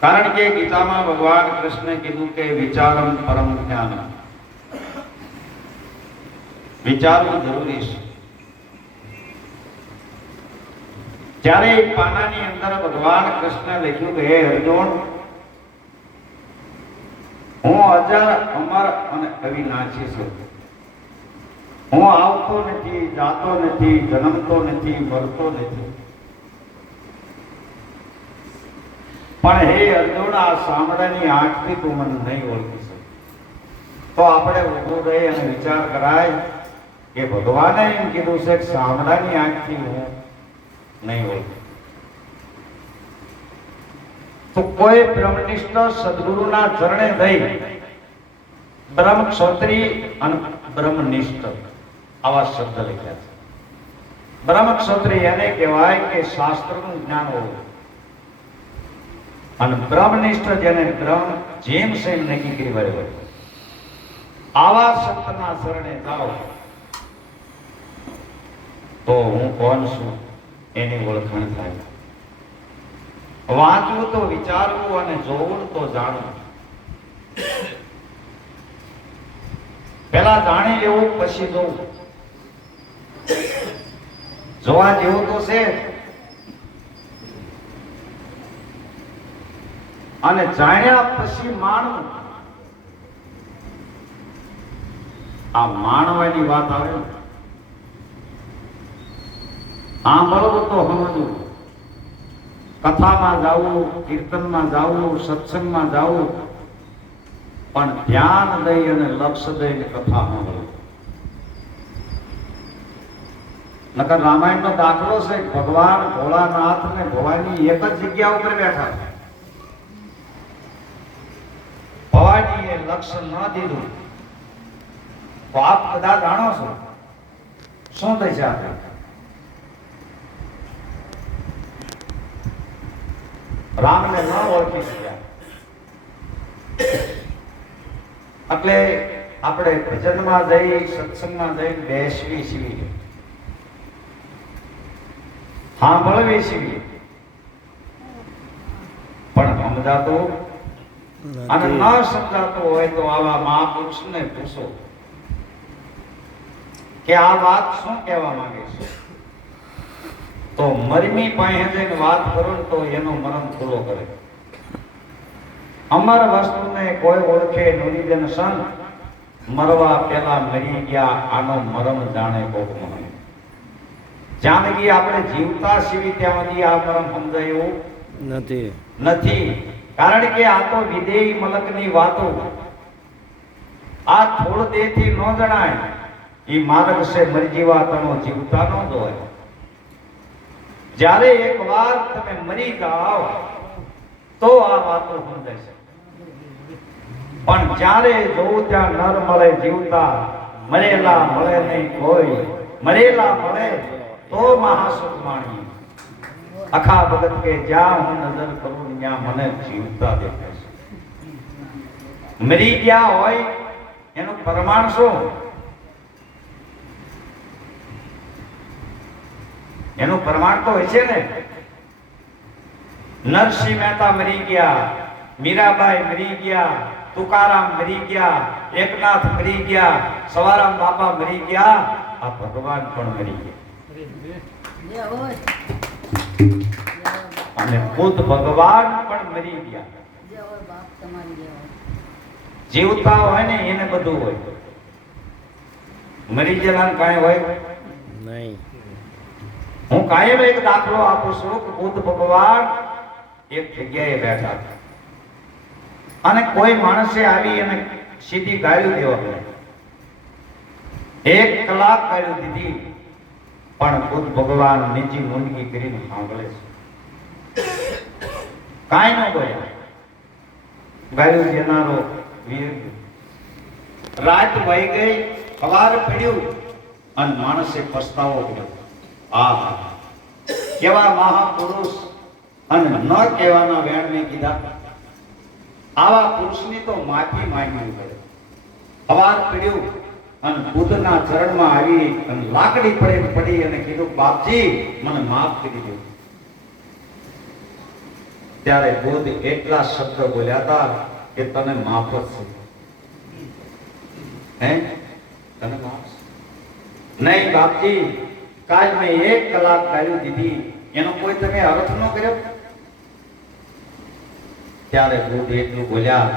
કારણ કે ગીતામાં ભગવાન કૃષ્ણે કીધું કે વિચારમ પરમ જ્ઞાન વિચારવું જરૂરી છે. જ્યારે એક પાનાની અંદર ભગવાન કૃષ્ણ લખ્યું કે, હે અર્જુન, હું અજર, અમર અને અવિનાશી છું હું આવતો નથી, જાતો નથી, જન્મતો નથી, મરતો નથી. પણ હે અર્જુન, આ સાંભળાની આંખથી તું મને નહીં ઓળખી શકે. તો આપણે ઊભો રહી અને વિચાર કરાય કે ભગવાને એમ કીધું છે કે સાંભળાની આંખથી હું નહીં ઓળખું. તો કોઈ બ્રહ્મનિષ્ઠ સદગુરુના ચરણે થઈ બ્રહ્મ ક્ષત્રિય અને બ્રહ્મનિષ્ઠ આવા શબ્દ લખ્યા છે. બ્રહ્મ ક્ષત્રિય એને કહેવાય કે શાસ્ત્રનું જ્ઞાન હોવું અને બ્રહ્મનિષ્ઠ જેને બ્રહ્મ જેમ સેમ નક્કી કરી વળે આવા સંતના શરણે જાઓ. તો હું કોણ છું એની ઓળખાણ થાય. વાંચવું તો વિચારવું અને જોવું તો જાણવું. પેલા જાણી લેવું, પછી જોવું. જોવા જેવું તો છે અને જાણ્યા પછી માણવું. આ માણવાની વાત આવે સાંભળવું તો સમજવું કથામાં જાવું, કીર્તનમાં જાવું, સત્સંગમાં જાવું, પણ ધ્યાન દઈ અને લક્ષ્ય દઈને કથા સાંભળવું. નકર રામાયણનો દાખલો છે, ભગવાન ભોળાનાથ ને ભવાની એક જ જગ્યા ઉપર બેઠા. છે ભવાનીએ લક્ષ્ય ન દીધું. તો આપ કદા જાણો છો, શું થઈ છે આપણે રામને ન ઓળખી શક્યા. એટલે આપણે ભજનમાં જઈ, સત્સંગમાં જઈ બેસવી છીએ. સાંભળવી છીએ. પણ સમજાતું અને ન સમજાતો હોય તો આવા મહાપુરુષને પૂછો કે આ વાત શું કહેવા માંગે છે? તો મરમી પાસે જઈને વાત કરો તો એનો મરણ પૂરો કરે. અમર વસ્તુને કોઈ ઓળખે નુરીજન સંત મરવા પેલા મરી ગયા આનો મરમ જાણે કોક મને. જાનકી આપણે જીવતા સીવી ત્યાં આ મરમ સમજાય? એવું નથી. નથી. કારણ કે આ તો વિદેહી મલકની વાતો. આ થોડ દેહથી ન જણાય. એ માર્ગ છે મરજીવા તનો જીવતા ન જોવાય. જ્યારે એકવાર તમે મરી જાઓ, તો આ વાતો સમજાય છે. પણ જ્યારે જોવું ત્યાં નર મળે, જીવતા મરેલા મળે નહીં કોઈ. મરેલા મળે તો મહાસુખ માણીએ. અખા ભગત કે જ્યાં હું નજર કરું ત્યાં મને જીવતા દેખાય છે. મરી ગયા હોય, એનું પ્રમાણ શું? એનું પ્રમાણ તો હોય છે ને. નરસિંહ મહેતા મરી ગયા, મીરાબાઈ મરી ગયા, તુકારામ મરી ગયા, એકનાથ મરી ગયા, સવારામ બાપા મરી ગયા, આ ભગવાન પણ મરી ગયા. અને ખુદ ભગવાન પણ મરી ગયા. જીવતા હોય ને એને બધું હોય. મરી ગયેલા કાંઈ હોય? નહીં. હું કાયમ એક દાખલો આપું છું કે બુદ્ધ ભગવાન એક જગ્યાએ બેઠા હતા અને કોઈ માણસે આવી અને સીધી ગાળ્યું દેવા. એક કલાક ગાળ્યું દીધી પણ બુદ્ધ ભગવાન નીચી મુંડકી કરીને સાંભળે છે. કાંઈ ન બોલ્યા ગાળ્યું જેનારો રાત વહી ગઈ પગાર પડ્યું અને માણસે પસ્તાવો કર્યો. આ કેવા મહાપુરુષ અને ન કહેવાના વેણને કીધા. આવા પુરુષની તો માફી માંગવી પડે. સવાર પડ્યું અને બુદ્ધના ચરણમાં આવી અને લાકડી પડે પડી અને કીધું, બાપજી, મને માફ કરી દો. ત્યારે બુદ્ધ એટલા શબ્દ બોલ્યા હતા કે તને માફ છે. હે? તને માફ નહીં બાપજી કાજ મેં એક કલાક ગાળી દીધી. એનો કોઈ તમે અર્થ ન કર્યો? ત્યારે બુદ્ધ એટલું બોલ્યા,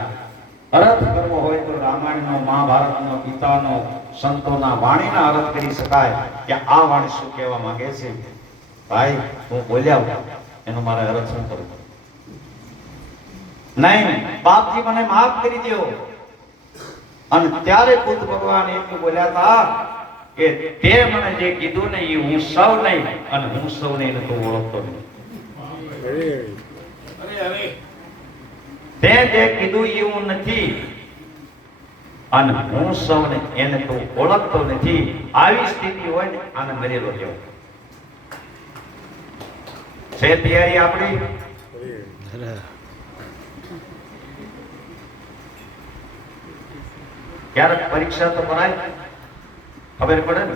અર્થ કરવો હોય તો રામાયણનો, મહાભારતનો, ગીતાનો, સંતોના વાણીના અર્થ કરી શકાય કે આ વાણી શું કહેવા માંગે છે? ભાઈ, હું બોલ્યા એનો મારે અર્થ શું કરવો. નહીં બાપજી મને માફ કરી દો અને ત્યારે બુદ્ધ ભગવાન એટલું બોલ્યા હતા કે તે મને જે કીધું ને એ હું સૌ નહીં, અને હું નહીં તો ઓળખતો નહીં. તે જે કીધું એ હું નથી, અને હું સૌને એને તો ઓળખતો નથી. આવી સ્થિતિ હોય ને આને મરેલો જેવો છે તૈયારી આપણી? ક્યારેક પરીક્ષા તો ભરાય. ખબર પડે ને?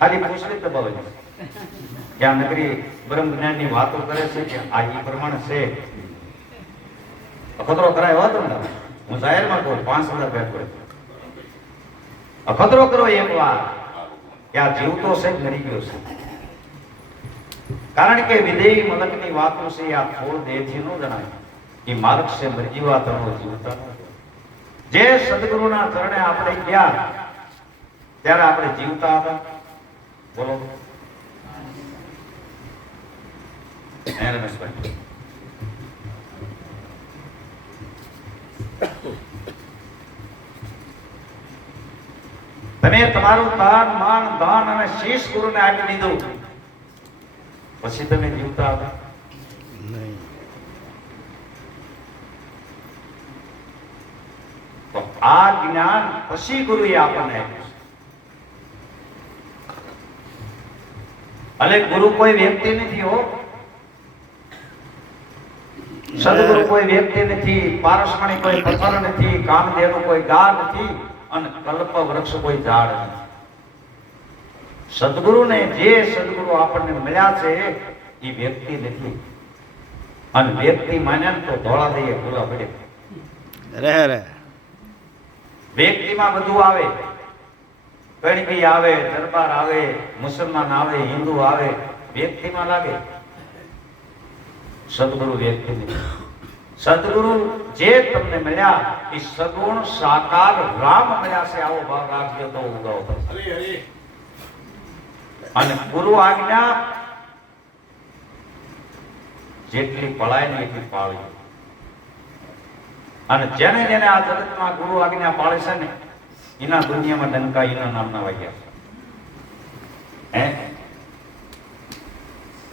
ખાલી પૂછડી દબાવે કે આ નગરી બ્રહ્મ જ્ઞાનની વાતો કરે છે કે આ ઈ પ્રમાણે છે. અખતરો કરાય હોત ને? હું જાહેરમાં કહું, પાંચ હજાર ભેટ પડે અખતરો કરો એક વાર કે આ જીવતો છે કે મરી ગયો છે. કારણ કે વિદેહી મલકની વાતો છે, આ થોડ દેહથી ન જણાય. એ માર્ગ છે મરજીવા તનો જીવતા. જે સદગુરુના ચરણે આપણે ગયા, ત્યારે આપણે જીવતા હતા? બોલો. તમે તમારું તાન માન, દાન અને શીશ ગુરુને આપી દીધું. પછી તમે જીવતા હતા? નહીં. તો આ જ્ઞાન પછી ગુરુએ આપણને આપ્યું અલે ગુરુ કોઈ વ્યક્તિ નથી હો. સદગુરુ કોઈ વ્યક્તિ નથી પારસમણી કોઈ પથ્થર નથી કામધેનુ કોઈ ગા નથી અને કલ્પ વૃક્ષ કોઈ ઝાડ નથી. સદગુરુને જે સદગુરુ આપણને મળ્યા છે એ વ્યક્તિ નથી. અને વ્યક્તિ માન્યા તો ધોળા દઈએ ભૂલા પડે. અરે અરે વ્યક્તિમાં બધું આવે. કણકી આવે દરબાર આવે મુસલમાન આવે હિન્દુ આવે વ્યક્તિમાં લાગે. સદગુરુ વ્યક્તિ નહીં સદગુરુ જે તમને મળ્યા એ સગુણ સાકાર રામ મળ્યા છે આવો ભાવ રાખજો તો ઉગાવો અને ગુરુ આજ્ઞા જેટલી પળાય ને એટલી પાળવી અને જેને જેને આ જગતમાં ગુરુ આજ્ઞા પાળે છે ને, એના દુનિયામાં ડંકા એના નામના વાગ્યા હે?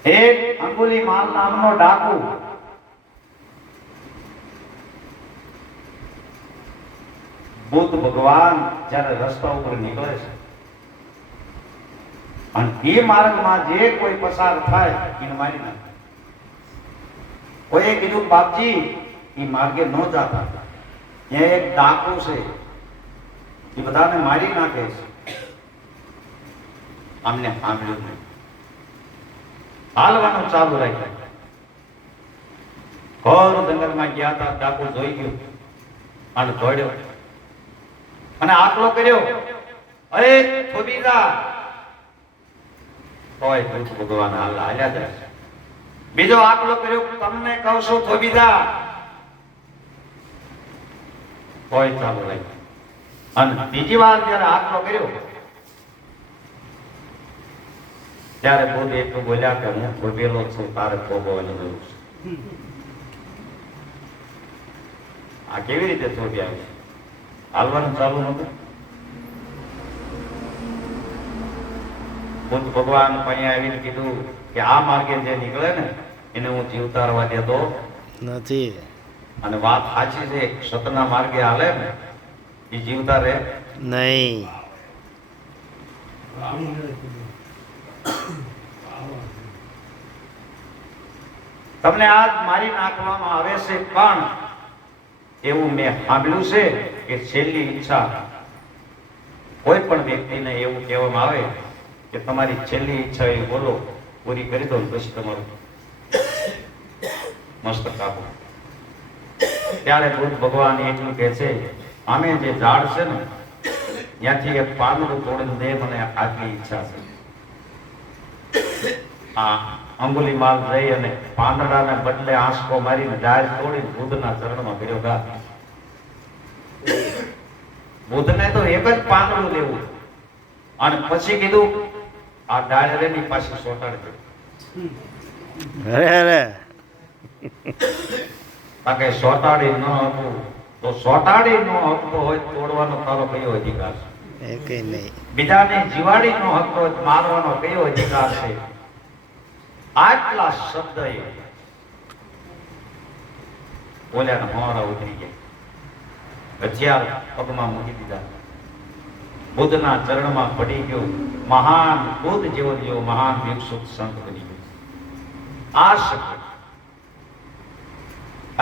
એક અંગુલી માલ નામનો ડાકુ. બુદ્ધ ભગવાન જ્યારે રસ્તા ઉપર નીકળે છે, અને એ માર્ગમાં જે કોઈ પસાર થાય, એને મારી નાખે. કોઈએ કીધું, બાપજી એ માર્ગે ન જતા. ત્યાં એક ડાકુ છે. એ બધાને મારી નાખે છે. અમને સાંભળ્યું નહીં. હાલવાનું ચાલુ રાખ્યું. ઘોર જંગલમાં ગયા હતા, ડાકુ જોઈ ગયો. અને દોડ્યો. અને આકલો કર્યો. અરે થોબીદા તોય ભગવાન હાલ હાલ્યા જાય બીજો આકલો કર્યો, તમને કહું છું થોબીદા તોય ચાલુ રાખ્યું અને બીજી વાર જયારે આટલો કર્યો, ત્યારે બુદ્ધ એટલું બોલ્યા કે હું ભોગેલો છું, તારે થોભવાની જરૂર છે. આ કેવી રીતે છોડી આવી હાલવાનું ચાલુ નતું બુદ્ધ ભગવાન અહીંયા આવીને કીધું કે આ માર્ગે જે નીકળે ને, એને હું જીવતા રહેવા દેતો નથી. અને વાત સાચી છે સતના માર્ગે હાલે ને એ જીવતા રહે. નહીં. તમને આજ મારી નાખવામાં આવે છે પણ એવું મેં સાંભળ્યું છે કે છેલ્લી ઈચ્છા કોઈ પણ વ્યક્તિને એવું કહેવામાં આવે કે તમારી છેલ્લી ઈચ્છા એ બોલો પૂરી કરી દો પછી તમારું મસ્તક કાપો ત્યારે બુદ્ધ ભગવાન એટલું કહે છે, આમે જે ઝાડ છે ને, ત્યાંથી એક પાંદડું તોડીને દે મને આટલી ઈચ્છા છે. આ અંગુલી માલ જઈ અને પાંદડાને બદલે આંસકો મારીને ઝાડ તોડીને બુદ્ધના ચરણમાં કર્યો ગા બુદ્ધને તો એક જ પાંદડું લેવું અને પછી કીધું, આ ડાળ રેની પાછી સોટાડજો. અરે અરે. કારણ કે સોટાડી ન હતું તો સોટાડી ન હકતો હોય તોડવાનો તારો કયો અધિકાર છે? બીજાને જીવાડી નો હક હોય મારવાનો કયો અધિકાર છે? આટલા શબ્દ એ બોલ્યા મોરા ઉતરી ગયા. હથિયાર પગમાં મૂકી દીધા. બુદ્ધના ચરણમાં પડી ગયો. મહાન બુદ્ધ જેવો જેવો મહાન વિકસુત સંત બની ગયો. આ શબ્દ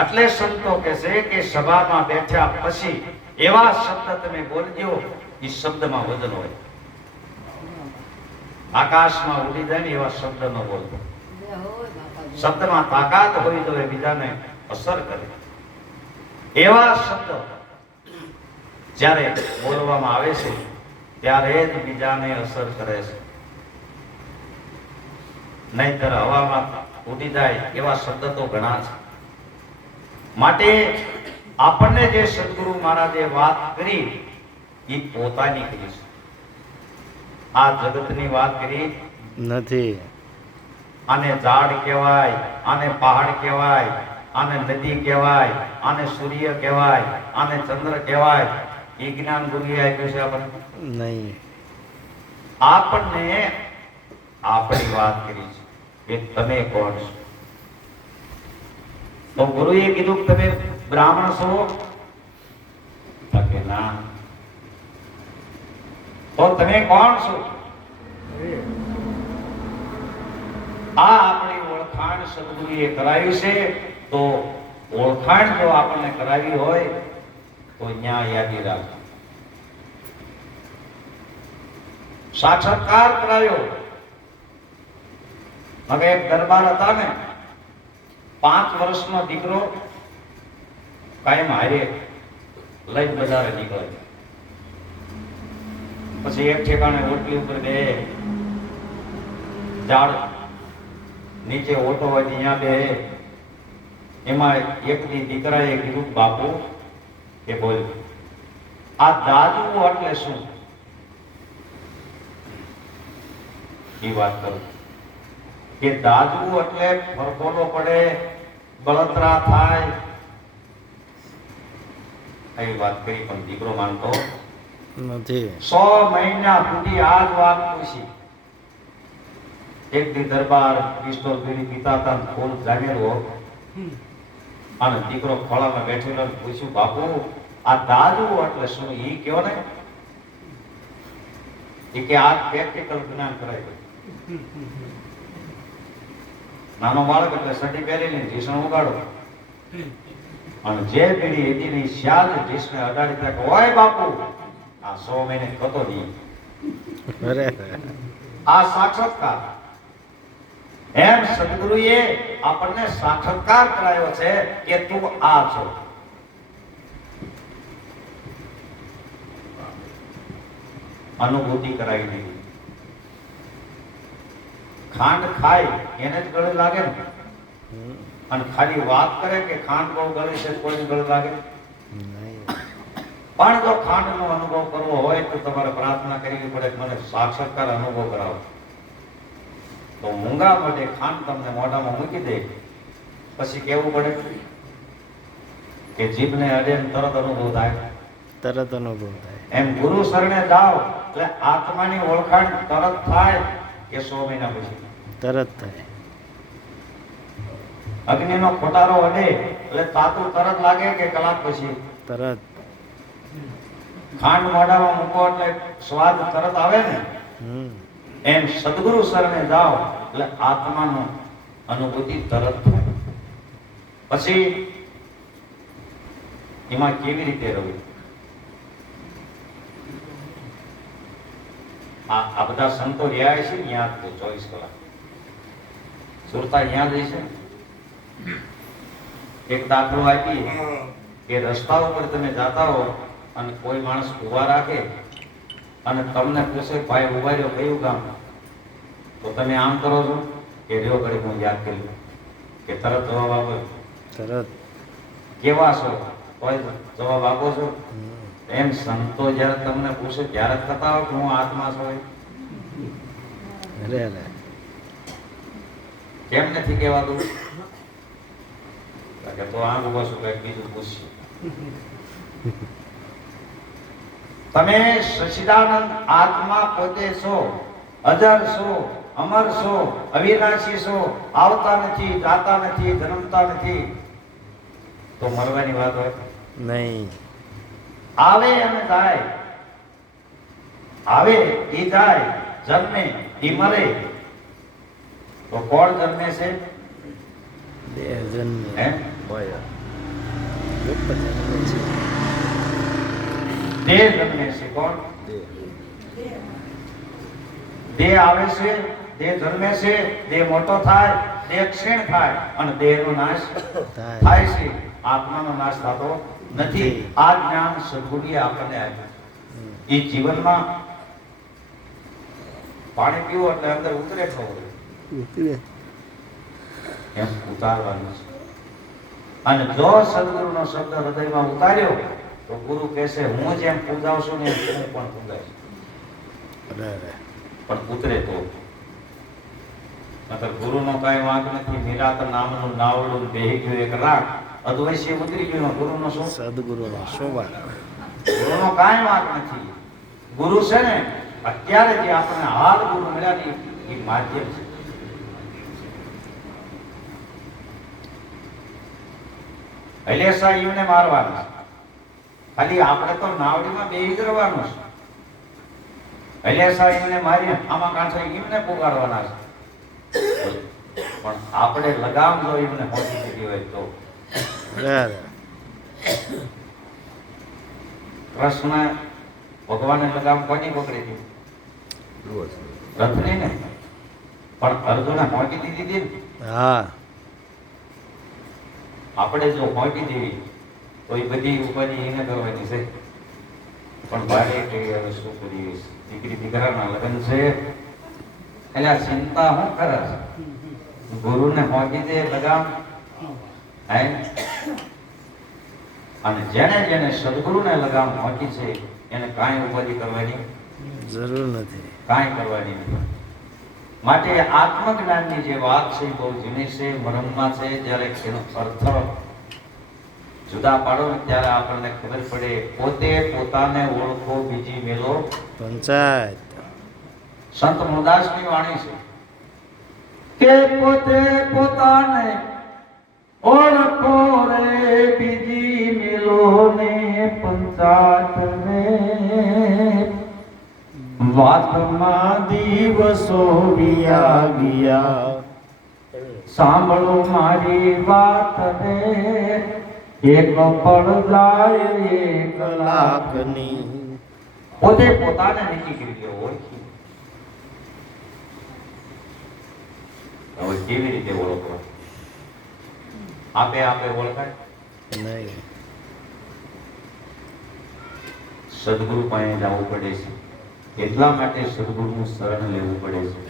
એટલે સંતો કે છે કે સભામાં બેઠ્યા પછી એવા શબ્દ તમે બોલજો, એ શબ્દમાં વજન હોય. આકાશમાં ઉડી જાય ને એવા શબ્દ ન બોલતો શબ્દમાં તાકાત હોય તો એ બીજાને અસર કરે. એવા શબ્દ જ્યારે બોલવામાં આવે છે, ત્યારે જ બીજાને અસર કરે છે. નહીતર હવામાં ઉડી જાય એવા શબ્દ તો ઘણા છે. માટે આપણને જે સદગુરુ મહારાજે વાત કરી એ પોતાની કરી આ જગતની વાત કરી? નથી. આને ઝાડ કહેવાય આને પહાડ કહેવાય આને નદી કહેવાય આને સૂર્ય કહેવાય આને ચંદ્ર કહેવાય. એ જ્ઞાન ગુરુએ આપ્યું છે આપણને? નહીં. આપણને આપણી વાત કરી છે. કે તમે કોણ છો? તો ગુરુએ કીધું કે તમે બ્રાહ્મણ છો? ના. તો તમે કોણ છો? આ આપણી ઓળખાણ સદગુરુએ કરાવી છે. તો ઓળખાણ જો આપણને કરાવી હોય, તો ન્યાય યાદી રાખજો. સાક્ષાત્કાર કરાયો. હવે દરબાર હતા ને પાંચ વર્ષનો દીકરો કાયમ હારે લઈ બજારે નીકળે પછી એક ઠેકાણે રોટલી ઉપર બે ઝાડ નીચે ઓટો હોય ત્યાં બે. એમાં એક દી દીકરાએ કીધું, બાપુ કે બોલ. આ દાદુ એટલે શું? એ વાત કરું. કે દાદુ એટલે ફરફોલો પડે બળતરા થાય. એ વાત કરી પણ દીકરો માનતો. નથી. સો મહિના સુધી આ જ વાત પૂછી. એક દી દરબાર પિસ્તોલ પીડી પીતા હતા ફોન જામેલો. અને દીકરો ખોળામાં બેઠેલો પૂછ્યું બાપુ આ દાદુ એટલે શું? ઈ કયો ને? એ કે આ પ્રેક્ટિકલ જ્ઞાન કરાય. નાનો બાળક એટલે સટી પહેરીને ઢીસણ ઉગાડો. અને જે પેઢી હતી ને શ્યાલ ઢીસને અડાડી થાય હોય બાપુ આ સો મહિને થતો નહીં. આ સાક્ષાત્કાર. એમ સદગુરુએ આપણને સાક્ષાત્કાર કરાયો છે કે તું આ છો. અનુભૂતિ કરાવી દીધી. ખાંડ ખાય એને જ ગળે લાગે ને. અને ખાલી વાત કરે કે ખાંડ બહુ ગળે છે કોઈને ગળે લાગે. પણ જો ખાંડનો અનુભવ કરવો હોય તો તમારે પ્રાર્થના કરવી પડે મને સાક્ષાત્કાર અનુભવ કરાવો. તો મૂંગા માટે ખાંડ તમને મોઢામાં મૂકી દે. પછી કેવું પડે? કે જીભને અડે તરત અનુભવ થાય. તરત અનુભવ થાય. એમ ગુરુ શરણે જાઓ એટલે આત્માની ઓળખાણ તરત થાય. કે સો મહિના પછી. તરત થાય અગ્નિનો ખોટારો અડે એટલે તાતું તરત લાગે કે કલાક પછી. તરત. ખાંડ મોઢામાં મૂકો એટલે સ્વાદ તરત આવે ને. એમ સદગુરુ સરને જાઓ એટલે આત્માનો અનુભૂતિ તરત થાય. પછી એમાં કેવી રીતે રહેવું આ બધા સંતો રહ્યા છે ને ત્યાં ચોવીસ કલાક. સુરતા ત્યાં જઈ છે? એક દાખલો આપી કે રસ્તા ઉપર તમે જાતા હો અને કોઈ માણસ ઊભા રાખે અને તમને પૂછે ભાઈ ઊભા રહ્યો કયું કામ તો તમે આમ કરો છો કે રહ્યો ઘડી હું યાદ કરી કે તરત જવાબ આપો. તરત. કેવા છો? કોઈ જવાબ આપો છો. એમ સંતો જ્યારે તમને પૂછે ત્યારે થતા હોય કે હું આત્મા છું કેમ નથી કહેવાતું? કે તો આમ ઊભો છું કંઈક બીજું પૂછશે તમે સચિદાનંદ આત્મા પોતે છો અજર છો અમર છો અવિનાશી છો આવતા નથી જાતા નથી જન્મતા નથી. તો મરવાની વાત હોય? નહીં. આવે અને જાય. આવે એ જાય જન્મે એ મરે. તો કોણ જન્મે છે? દેહ જન્મે. હે? જન્મે છે. દેહ કોણ? આવે છે દેહ જન્મે છે દેહ મોટો થાય દેહ ક્ષીણ થાય અને દેહનો નાશ થાય છે. આત્માનો નાશ થતો નથી. આ જ્ઞાન સદગુરુએ આપણને આપ્યું એ જીવનમાં પાણી પીવું એટલે અંદર ઉતરે ખબર એમ ઉતારવાનું છે. અને જો સદગુરુનો શબ્દ હૃદયમાં ઉતાર્યો તો ગુરુ કહેશે હું જેમ પૂજાવશું ને હું પણ પૂજાઈશ. પણ ઉતરે તો. ગુરુ ગુરુનો કાંઈ વાંક નથી. નિરાત નામનું નાવડું બેહી ગયું એક રાગ. અદ્વૈસ્ય ઉતરી ગયું ગુરુનો શું? સદગુરુનો શોભા ગુરુનો કાંઈ વાંક નથી. ગુરુ છે ને અત્યારે જે આપણે હાલ ગુરુ મળ્યા ને એ માધ્યમ છે. હલેસા ઈવને મારવાનું. ખાલી આપણે તો નાવડીમાં બે જ રહેવાનું છે. હલેસા ઈવને મારીને આમાં કાંઠે ઈમને પુગાડવાના છે. પણ આપણે લગામ જો ઈવને પહોંચી દીધી હોય તો કૃષ્ણ ભગવાને લગામ કોની પકડી હતી? રથની ને? પણ અર્જુને પહોંચી દીધી હતી ને? હા. આપણે જો હોંકી દેવી તો એ બધી ઉપાધિ એને કરવાની છે. પણ બારે કે હવે શું કરીએ? દીકરી દીકરાના લગ્ન છે. એટલે આ ચિંતા શું કરે ગુરુને પહોંચી દે લગામ. અને જેને જેને સદગુરુને લગામ પહોંચી છે એને કાંઈ ઉપાધિ કરવાની જરૂર નથી. કાંઈ કરવાની નથી. માટે આત્મજ્ઞાનની જે વાત છે એ બહુ જૂની છે મરમમાં છે. જ્યારે એનો અર્થ જુદા પાડો ને ત્યારે આપણને ખબર પડે પોતે પોતાને ઓળખો બીજી મેલો. પંચાયત. સંત મુરદાસની વાણી છે કે પોતે પોતાને ઓળખો રે બીજી મેલો ને પંચાત ને વાતમાં દિવસો વિયા ગયા સાંભળો મારી વાત રે એક પળ જાય એક લાખ કલાકની પોતે પોતાને નક્કી કરી ઓળખી હવે કેવી રીતે ઓળખો આપે આપે ઓળખાય? નહીં. સદગુરુ પાસે જવું પડે છે. એટલા માટે સદગુરુનું શરણ લેવું પડે છે.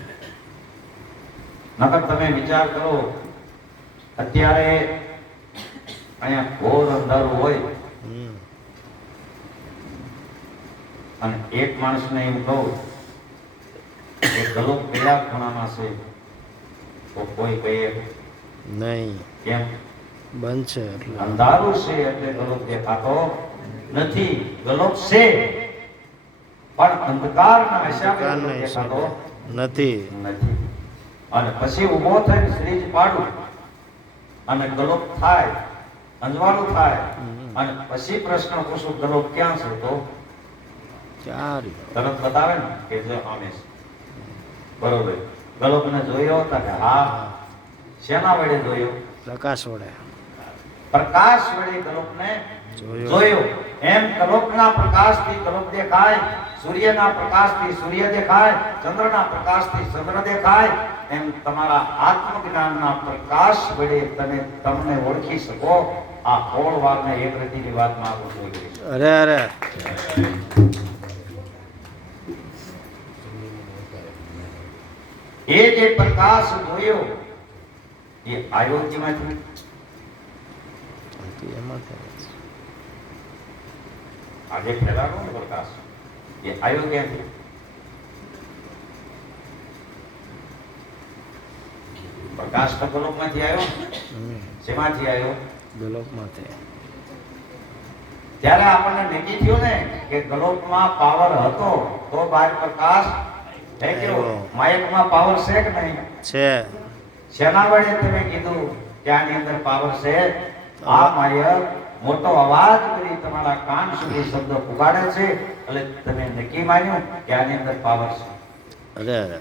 નકર તમે વિચાર કરો અત્યારે અહીંયા ઘોર અંધારું હોય. અને એક માણસને એમ કહું કે ગલો કયા ખૂણામાં છે. તો કોઈ કહે નહીં. કેમ? બંધ છે અંધારું છે એટલે ગલોપ દેખાતો નથી. ગલોપ છે. પણ અંધકારના હિસાબે દેખાતો નથી. નથી. અને પછી ઊભો થઈને શ્રીજ પાડું. અને ગલોપ થાય. અંજવાળું થાય. અને પછી પ્રશ્ન પૂછું ગલોપ ક્યાં છે તો? ચારી તરત બતાવે ને કે જો આમે બરોબર. ગલોપને જોયો હતા કે હા. શેના વડે જોયો? પ્રકાશ વડે. પ્રકાશ વડે ગલોપને જોયો. જોયું. એમ કલોકના પ્રકાશથી કલોક દેખાય સૂર્યના પ્રકાશથી સૂર્ય દેખાય ચંદ્રના પ્રકાશથી ચંદ્ર દેખાય. એમ તમારા આત્મજ્ઞાનના પ્રકાશ વડે તમે તમને ઓળખી શકો. આ હોળ વારને એક રીતિ રિવાજમાં આગળ જોઈ ગઈ છે. અરે અરે. એ જે પ્રકાશ જોયો એ અયોધ્યામાંથી તો એમાં થાય છે. આજે ફેલાનો ને પ્રકાશ એ અયોધ્યાથી પ્રકાશ તો ગલોકમાંથી આવ્યો. શેમાંથી આવ્યો ગલોકમાંથી. ત્યારે આપણને નક્કી થયું ને કે ગલોકમાં પાવર હતો તો બહાર પ્રકાશ થઈ ગયો આવ્યો. માઇકમાં પાવર છે કે નહીં? છે. શેના વડે તમે કીધું કે આની અંદર પાવર છે? આ માયક મોટો અવાજ કરી તમારા કાન સુધી શબ્દ પુગાડે છે. એટલે તમે નક્કી માન્યું કે આની અંદર પાવર છે.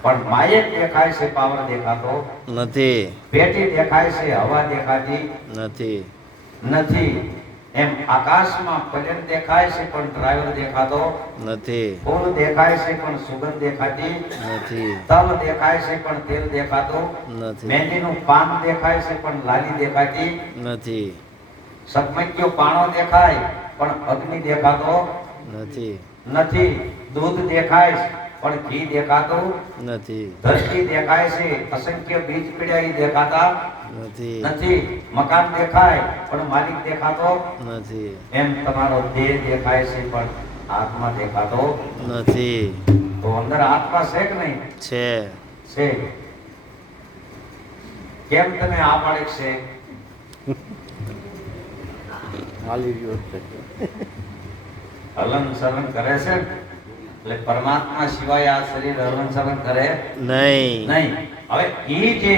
પણ માયક દેખાય છે પાવર દેખાતો. નથી. પેટી દેખાય છે હવા દેખાતી. નથી. નથી. એમ આકાશમાં પલન દેખાય છે પણ ડ્રાઈવર દેખાતો. નથી. ફૂલ દેખાય છે પણ સુગંધ દેખાતી. નથી. તલ દેખાય છે પણ તેલ દેખાતો. નથી. મહેંદીનું પાન દેખાય છે પણ લાલી દેખાતી. નથી. સકમક્યો પાણો દેખાય પણ અગ્નિ દેખાતો નથી. નથી. દૂધ દેખાય પણ ઘી દેખાતું નથી. ધરતી દેખાય છે અસંખ્ય બીજ પીડ્યા દેખાતા નથી. નથી. મકાન દેખાય પણ માલિક દેખાતો નથી. એમ તમારો દેહ દેખાય છે પણ આત્મા દેખાતો નથી. તો અંદર આત્મા છે કે નહીં? છે. છે. કેમ તમે આ પાડે છે? હલન ચલન કરે છે એટલે પરમાત્મા સિવાય આ શરીર હલન ચલન કરે નહીં નહીં હવે એ જે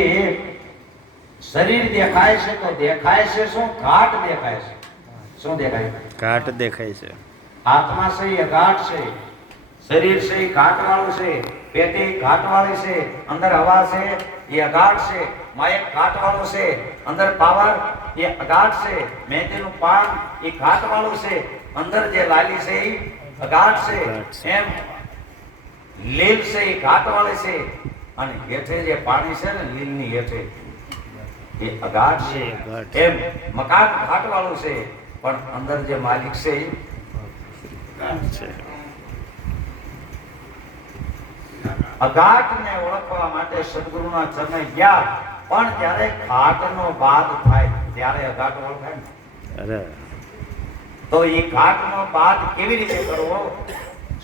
શરીર દેખાય છે તો દેખાય છે શું ઘાટ દેખાય છે શું દેખાય ઘાટ દેખાય છે આત્મા છે એ ઘાટ છે શરીર છે એ ઘાટ વાળું છે પેટી ઘાટ વાળી છે અંદર હવા છે એ અગાટ છે માયક ઘાટ વાળું છે અંદર પાવર એ અગાઢ છે. મહેંદીનું પાન એ ઘાટ વાળું છે. અંદર જે લાલી છે એ અગાટ છે. એમ લીલ છે એ ઘાટ વાળી છે. અને હેઠે જે પાણી છે ને લીલની હેઠે એ અગાઢ છે. એમ મકાન ઘાટ વાળું છે. પણ અંદર જે માલિક છે એ છે. અઘાટને ઓળખવા માટે સદગુરુના ચરણે ગયા. પણ ત્યારે ઘાટનો બાદ થાય ત્યારે અઘાટ ઓળખાય ને. અરે. તો એ ઘાટનો પાઠ કેવી રીતે કરવો?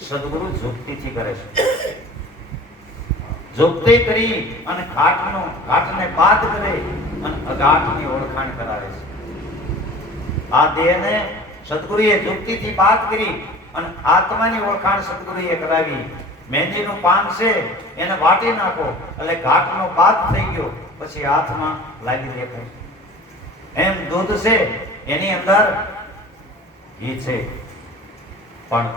સદગુરુ જુક્તિથી કરે છે. જુક્તિ કરી અને ઘાટનો ઘાટને બાદ કરે અને અઘાટની ઓળખાણ કરાવે છે. આ દેહને સદગુરુએ જુક્તિથી બાદ કરી અને આત્માની ઓળખાણ સદગુરુએ કરાવી. મહેંદીનું પાન છે એને વાટી નાખો એટલે ઘાટનો બાદ થઈ ગયો પછી હાથમાં લાગી દેખાય એમ દૂધ છે એની અંદર ઘી છે. પણ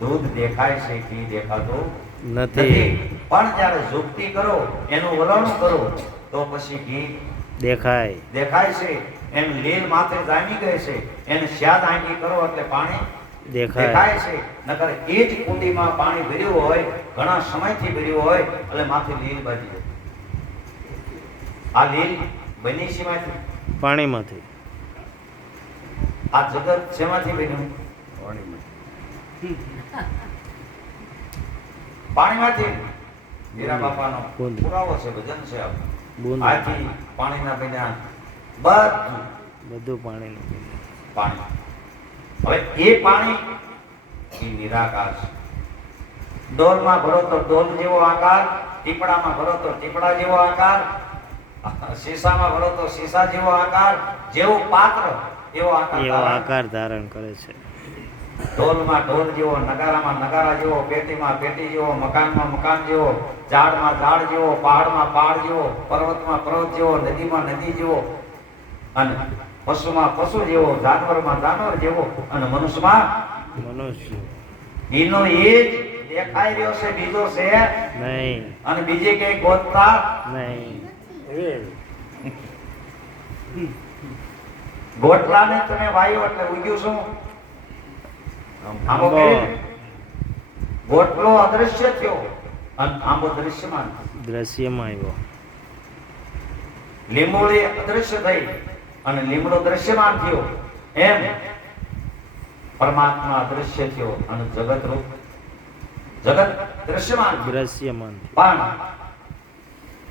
દૂધ દેખાય છે ઘી દેખાતું નથી. પણ જ્યારે જુક્તિ કરો એનું વલણ કરો તો પછી ઘી દેખાય. દેખાય છે. એમ લીલ માથે જામી ગઈ છે. એને શ્યાદ આંગી કરો એટલે પાણી દેખાય. છે. નકર એ જ કુંડીમાં પાણી ભર્યું હોય ઘણા સમયથી ભર્યું હોય એટલે માથે લીલ બાજી જાય. આ લીલ બની શેમાંથી પાણીમાંથી. આ જગત શેમાંથી બન્યું? પાણીમાંથી. મીરા બાપાનો. પુરાવો છે ભજન છે આ. આથી પાણીના બન્યા બધું. બધું પાણીનું પાણી હવે એ પાણી એ નિરાકાર છે. ડોલમાં ભરો તો ડોલ જેવો આકાર ટીપડામાં ભરો તો ટીપડા જેવો આકાર શીશામાં ભરો તો શીશા જેવો આકાર જેવું પાત્ર એવો આકાર એવો આકાર ધારણ કરે છે. ઢોલમાં ઢોલ જેવો નગારામાં નગારા જેવો પેટીમાં પેટી જેવો મકાનમાં મકાન જેવો ઝાડમાં ઝાડ જેવો પહાડમાં પહાડ જેવો પર્વતમાં પર્વત જેવો નદીમાં નદી જેવો અને પશુમાં પશુ જેવો જાનવરમાં જાનવર જેવો અને મનુષ્યમાં મનુષ્ય. એનો એ જ દેખાઈ રહ્યો છે બીજો છે નહીં. અને બીજે કઈ ગોતતા નહીં. ગોટલાને તમે વાયો એટલે ઉગ્યું શું? આંબો ગોટલો અદ્રશ્ય થયો. અને આંબો દ્રશ્યમાન દ્રશ્યમાં આવ્યો. લીંબોળી અદ્રશ્ય થઈ અને લીમડો દ્રશ્યમાન થયો. એમ પરમાત્મા અદ્રશ્ય થયો અને જગત રૂપ જગત દ્રશ્યમાન. દ્રશ્યમાન પણ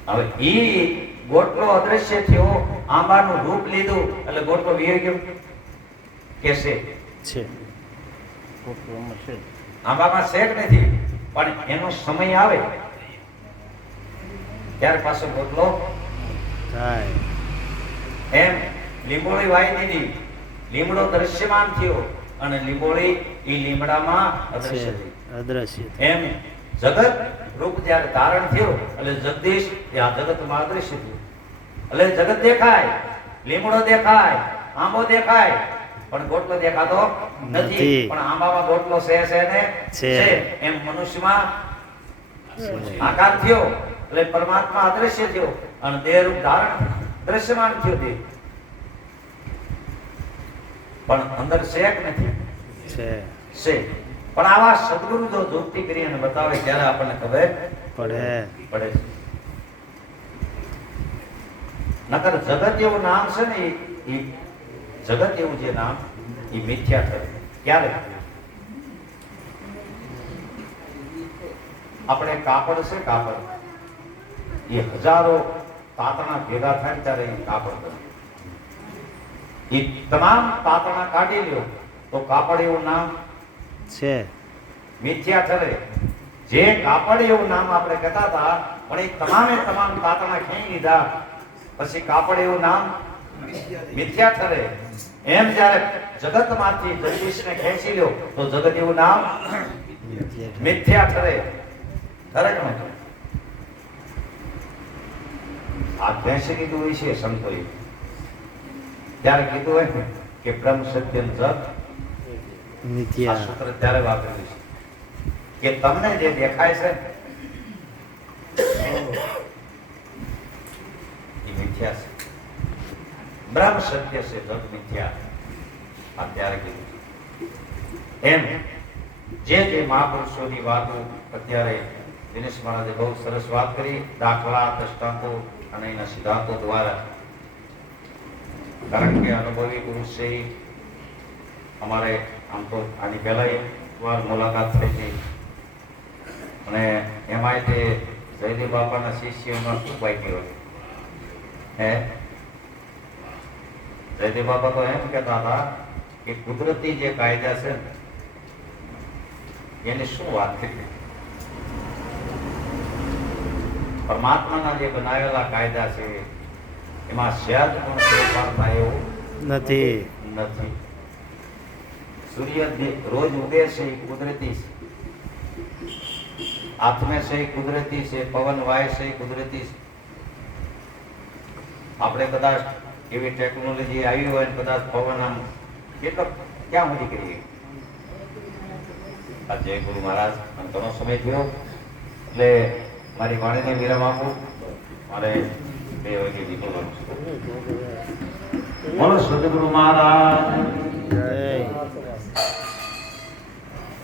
હવે એ ગોટલો અદ્રશ્ય થયો આંબાનું રૂપ લીધું એટલે ગોટલો વિહરી ગયો. કે છે? છે. આંબામાં શેક નથી પણ એનો સમય આવે. ત્યારે પાછો ગોટલો. થાય. એમ લીંબોળી વાઈ દીધી. લીમડો દ્રશ્યમાન થયો અને લીંબોળી એ લીમડામાં અદ્રશ્ય થઈ. અદ્રશ્ય. એમ જગત રૂપ જ્યારે ધારણ થયો એટલે જગદીશ એ આ જગતમાં અદ્રશ્ય થયું. એટલે જગત દેખાય લીમડો દેખાય આંબો દેખાય પણ ગોટલો દેખાતો નથી. પણ આંબામાં ગોટલો છે છે ને? છે. એમ મનુષ્યમાં આકાર થયો એટલે પરમાત્મા અદ્રશ્ય થયો અને દેહ રૂપ ધારણ દ્રશ્યમાન થયો તે. પણ અંદર શેક નથી. છે. છે. પણ આવા સદગુરુ જો જોગતી કરી અને બતાવે ત્યારે આપણને ખબર પડે. પડે છે. નકર જગત એવું નામ છે ને ઈ જગત એવું જે નામ એ મિથ્યા થયું. ક્યારે આપણે કાપડ છે કાપડ. એ હજારો તાતણા ભેગા થાય ત્યારે એ કાપડ બને. એ તમામ તાતણા કાઢી લ્યો તો કાપડ એવું નામ છે. મિથ્યા ઠરે જે કાપડ એવું નામ આપણે કહેતા હતા, પણ એ તમામે તમામ તાતણા ખેંચી લીધા. પછી કાપડ એવું નામ મિથ્યા ઠરે એમ જ્યારે જગતમાંથી જગદીશને ખેંચી લ્યો, તો જગત એવું નામ મિથ્યા ઠરે ઠરે કે આ ખેંચી લીધું હોય છે સંતોએ ત્યારે કીધું હોય કે બ્રહ્મ સત્ય જગ એમ જે જે મહાપુરુષોની વાતો અત્યારે દિનેશ મહારાજે બહુ સરસ વાત કરી, દાખલા, દ્રષ્ટાંતો અને એના સિદ્ધાંતો દ્વારા. કારણ કે અનુભવી પુરુષ છે અમારે આમ તો આની પહેલા એક વાર મુલાકાત થઈ હતી અને એમાંય તે જયદેવ બાપાના શિષ્યમાં શું બાકી હે? જયદેવ બાપા તો એમ કહેતા હતા કે કુદરતી જે કાયદા છે ને એની શું વાત કરી? પરમાત્માના જે બનાવેલા કાયદા છે એમાં સહેજ પણ ફેરફાર થાય એવું નથી. નથી. સૂર્ય રોજ ઉગે છે એ કુદરતી છે. આત્મે છે એ કુદરતી છે, પવન વાય છે એ કુદરતી છે. આપણે કદાચ એવી ટેકનોલોજી આવી હોય કદાચ પવન આમ કેટલો, ક્યાં સુધી કરીએ આ ગુરુ મહારાજ ઘણો સમય થયો. એટલે મારી વાણીને વિરામ આપું. મારે બે વાગે નીકળવાનું છે. બોલો, સદગુરુ મહારાજ. જય.